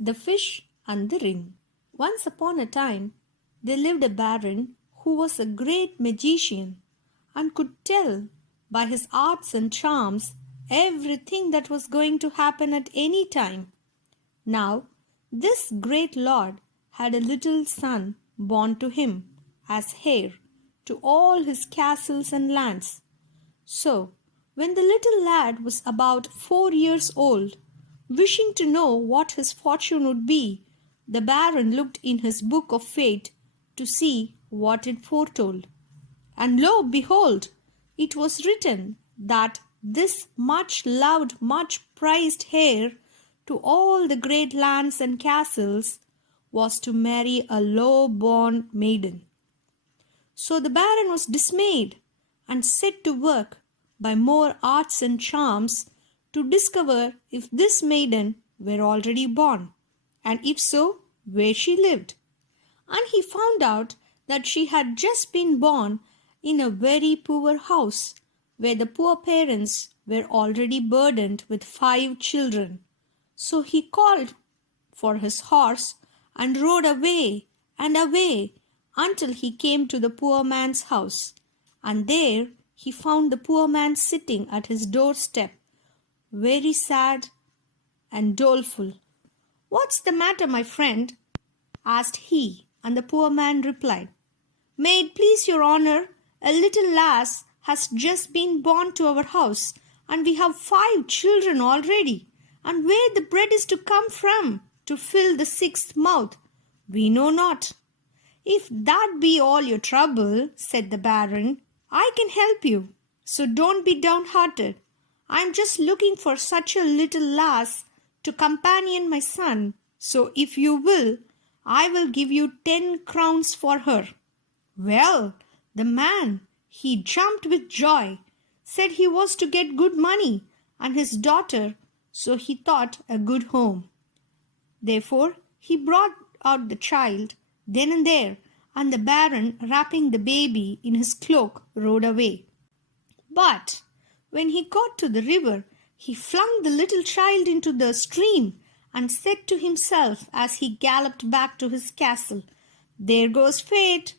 The Fish and the Ring. Once upon a time, there lived a baron who was a great magician and could tell by his arts and charms everything that was going to happen at any time. Now, this great lord had a little son born to him as heir to all his castles and lands. So, when the little lad was about 4 years old, wishing to know what his fortune would be, the baron looked in his book of fate to see what it foretold. And lo, behold, it was written that this much loved, much prized heir to all the great lands and castles was to marry a low-born maiden. So the baron was dismayed and set to work by more arts and charms to discover if this maiden were already born, and if so, where she lived. And he found out that she had just been born in a very poor house, where the poor parents were already burdened with 5 children. So he called for his horse and rode away and away until he came to the poor man's house. And there he found the poor man sitting at his doorstep, very sad and doleful. "What's the matter, my friend?" asked he, and the poor man replied, "May it please your honor, a little lass has just been born to our house, and we have 5 children already. And where the bread is to come from to fill the 6th mouth, we know not." "If that be all your trouble," said the baron, "I can help you. So don't be downhearted. I am just looking for such a little lass to companion my son. So if you will, I will give you 10 crowns for her." Well, the man, he jumped with joy, said he was to get good money, and his daughter, so he thought, a good home. Therefore he brought out the child then and there, and the baron, wrapping the baby in his cloak, rode away. But when he got to the river, he flung the little child into the stream and said to himself as he galloped back to his castle, "There goes fate."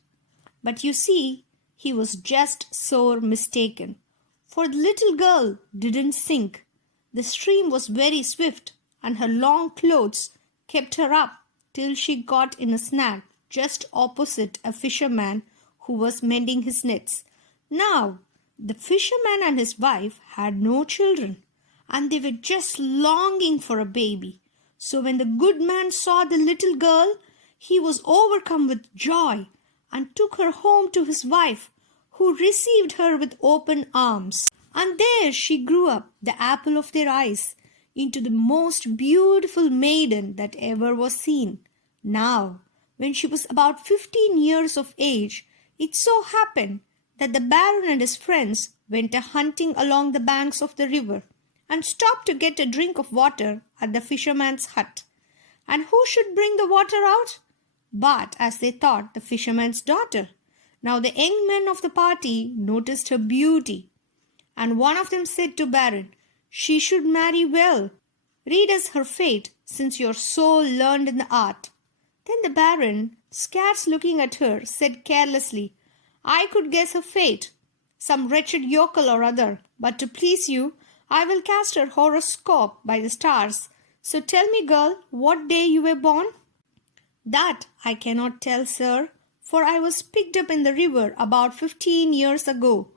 But you see, he was just sore mistaken, for the little girl didn't sink. The stream was very swift, and her long clothes kept her up till she got in a snag just opposite a fisherman who was mending his nets. Now, the fisherman and his wife had no children, and they were just longing for a baby. So when the good man saw the little girl, he was overcome with joy and took her home to his wife, who received her with open arms. And there she grew up, the apple of their eyes, into the most beautiful maiden that ever was seen. Now, when she was about 15 years of age, it so happened that the baron and his friends went a-hunting along the banks of the river, and stopped to get a drink of water at the fisherman's hut. And who should bring the water out? But, as they thought, the fisherman's daughter. Now the young men of the party noticed her beauty, and one of them said to baron, "She should marry well. Read us her fate, since you're so learned in the art." Then the baron, scarce looking at her, said carelessly, "I could guess her fate, some wretched yokel or other, but to please you, I will cast her horoscope by the stars. So tell me, girl, what day you were born?" "That I cannot tell, sir, for I was picked up in the river about 15 years ago."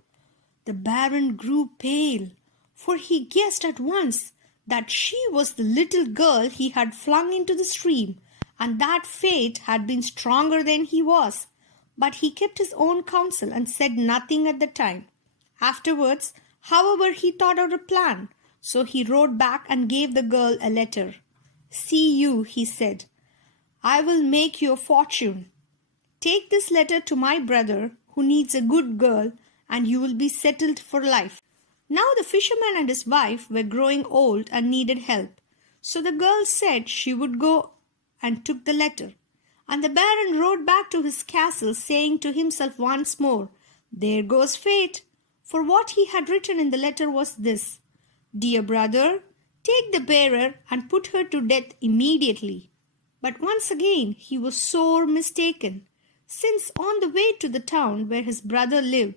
The baron grew pale, for he guessed at once that she was the little girl he had flung into the stream, and that fate had been stronger than he was. But he kept his own counsel and said nothing at the time. Afterwards, however, he thought out a plan, so he rode back and gave the girl a letter. "See you," he said, "I will make you a fortune. Take this letter to my brother, who needs a good girl, and you will be settled for life." Now the fisherman and his wife were growing old and needed help. So the girl said she would go, and took the letter. And the baron rode back to his castle, saying to himself once more, "There goes fate." For what he had written in the letter was this: "Dear brother, take the bearer and put her to death immediately. But once again he was sore mistaken, since on the way to the town where his brother lived,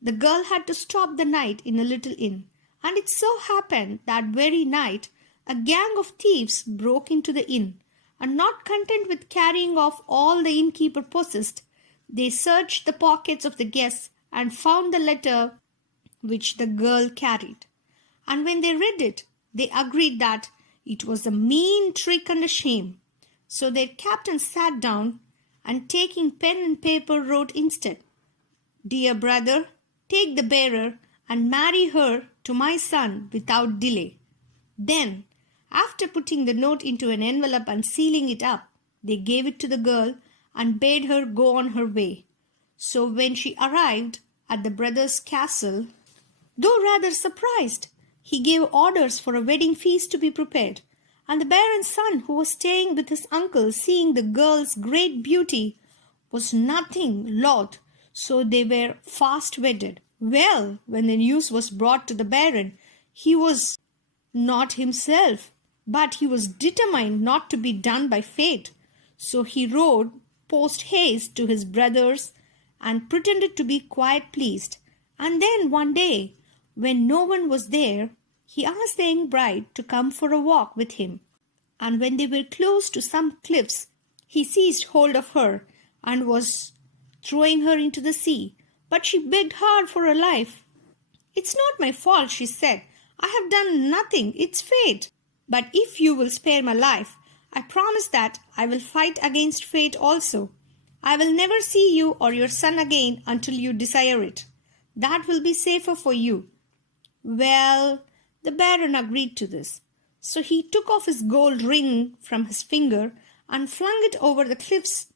the girl had to stop the night in a little inn, and it so happened that very night a gang of thieves broke into the inn, and not content with carrying off all the innkeeper possessed, they searched the pockets of the guests and found the letter which the girl carried. And when they read it, they agreed that it was a mean trick and a shame. So their captain sat down and taking pen and paper wrote instead, "Dear brother, take the bearer and marry her to my son without delay." Then, after putting the note into an envelope and sealing it up, they gave it to the girl and bade her go on her way. So when she arrived at the brother's castle, though rather surprised, he gave orders for a wedding feast to be prepared, and the baron's son, who was staying with his uncle, seeing the girl's great beauty, was nothing loth, so they were fast wedded. Well, when the news was brought to the baron, he was not himself, but he was determined not to be done by fate. So he rode post haste to his brothers and pretended to be quite pleased. And then one day, when no one was there, he asked the young bride to come for a walk with him. And when they were close to some cliffs, he seized hold of her and was throwing her into the sea. But she begged hard for her life. "It's not my fault," she said. "I have done nothing. It's fate. But if you will spare my life, I promise that I will fight against fate also. I will never see you or your son again until you desire it. That will be safer for you." Well, the baron agreed to this. So he took off his gold ring from his finger and flung it over the cliffs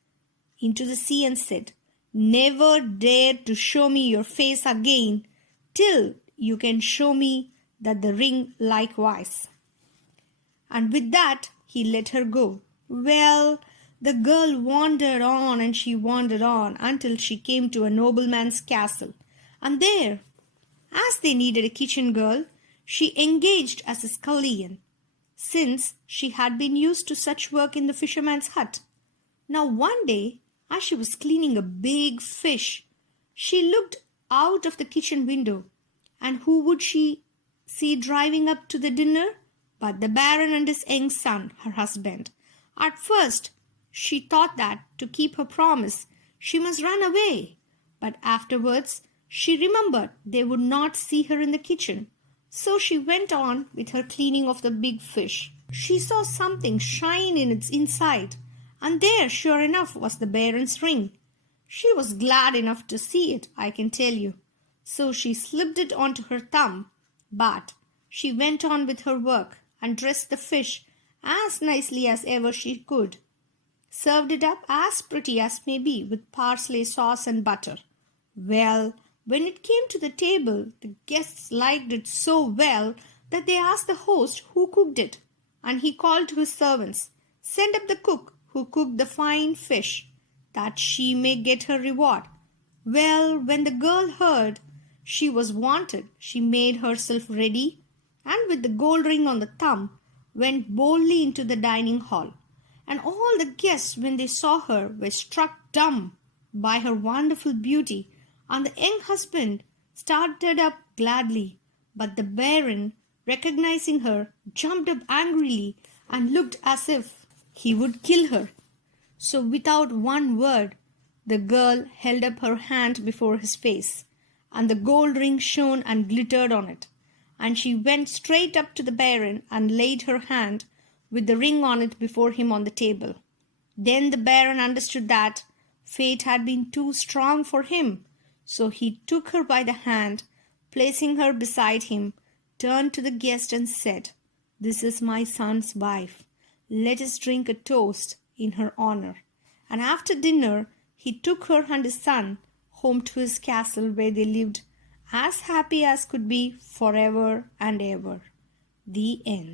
into the sea and said, "Never dare to show me your face again till you can show me that the ring likewise." And with that he let her go. Well, the girl wandered on and she wandered on until she came to a nobleman's castle. And there, as they needed a kitchen girl, she engaged as a scullion, since she had been used to such work in the fisherman's hut. Now one day, as she was cleaning a big fish, she looked out of the kitchen window, and who would she see driving up to the dinner but the baron and his young son, her husband. At first, she thought that to keep her promise, she must run away, but afterwards she remembered they would not see her in the kitchen. So she went on with her cleaning of the big fish. She saw something shine in its inside, and there, sure enough, was the baron's ring. She was glad enough to see it, I can tell you. So she slipped it onto her thumb, but she went on with her work and dressed the fish as nicely as ever she could. Served it up as pretty as may be with parsley sauce and butter. Well, when it came to the table, the guests liked it so well that they asked the host who cooked it, and he called to his servants, "Send up the cook who cooked the fine fish, that she may get her reward." Well, when the girl heard she was wanted, she made herself ready, and with the gold ring on the thumb, went boldly into the dining hall. And all the guests, when they saw her, were struck dumb by her wonderful beauty, and the young husband started up gladly. But the baron, recognizing her, jumped up angrily and looked as if he would kill her. So without one word, the girl held up her hand before his face, and the gold ring shone and glittered on it. And she went straight up to the baron and laid her hand with the ring on it before him on the table. Then the baron understood that fate had been too strong for him. So he took her by the hand, placing her beside him, turned to the guest and said, "This is my son's wife. Let us drink a toast in her honor." And after dinner, he took her and his son home to his castle, where they lived as happy as could be forever and ever. The end.